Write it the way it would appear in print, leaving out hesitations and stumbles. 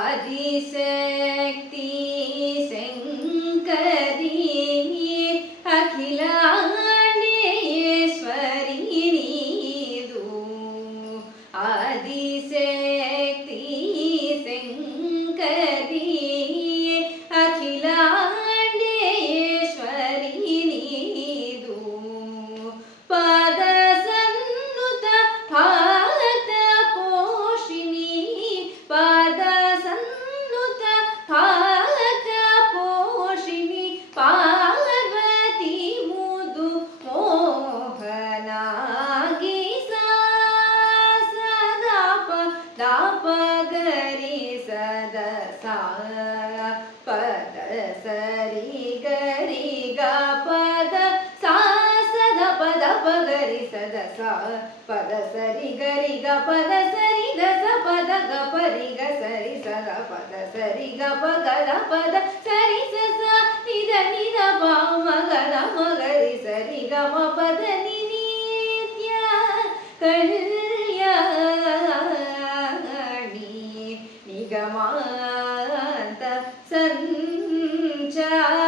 आदिशक्ति शंकरी अखिलांडेश्वरी नीदु आदिशक्ति शंकरी अखिलांडेश्वरी नीदु पाद सन्नुत भक्त पोषिणी पाद सन्नुत भक्त पोषिणी पार्वती मुदु मोहनागी सदा दाप गरि सदा सा पद सरि गरि ग पद सा सदा पद पगरि सदा सा पद सरि गरि ग पद सरि द स पद ग परि ग सरि सदा पद सरि ग प ग द पद सरि स स नि द प म ग द म गरि सरि ग म पद नि नित्य कल्याणी निगमान्त संचार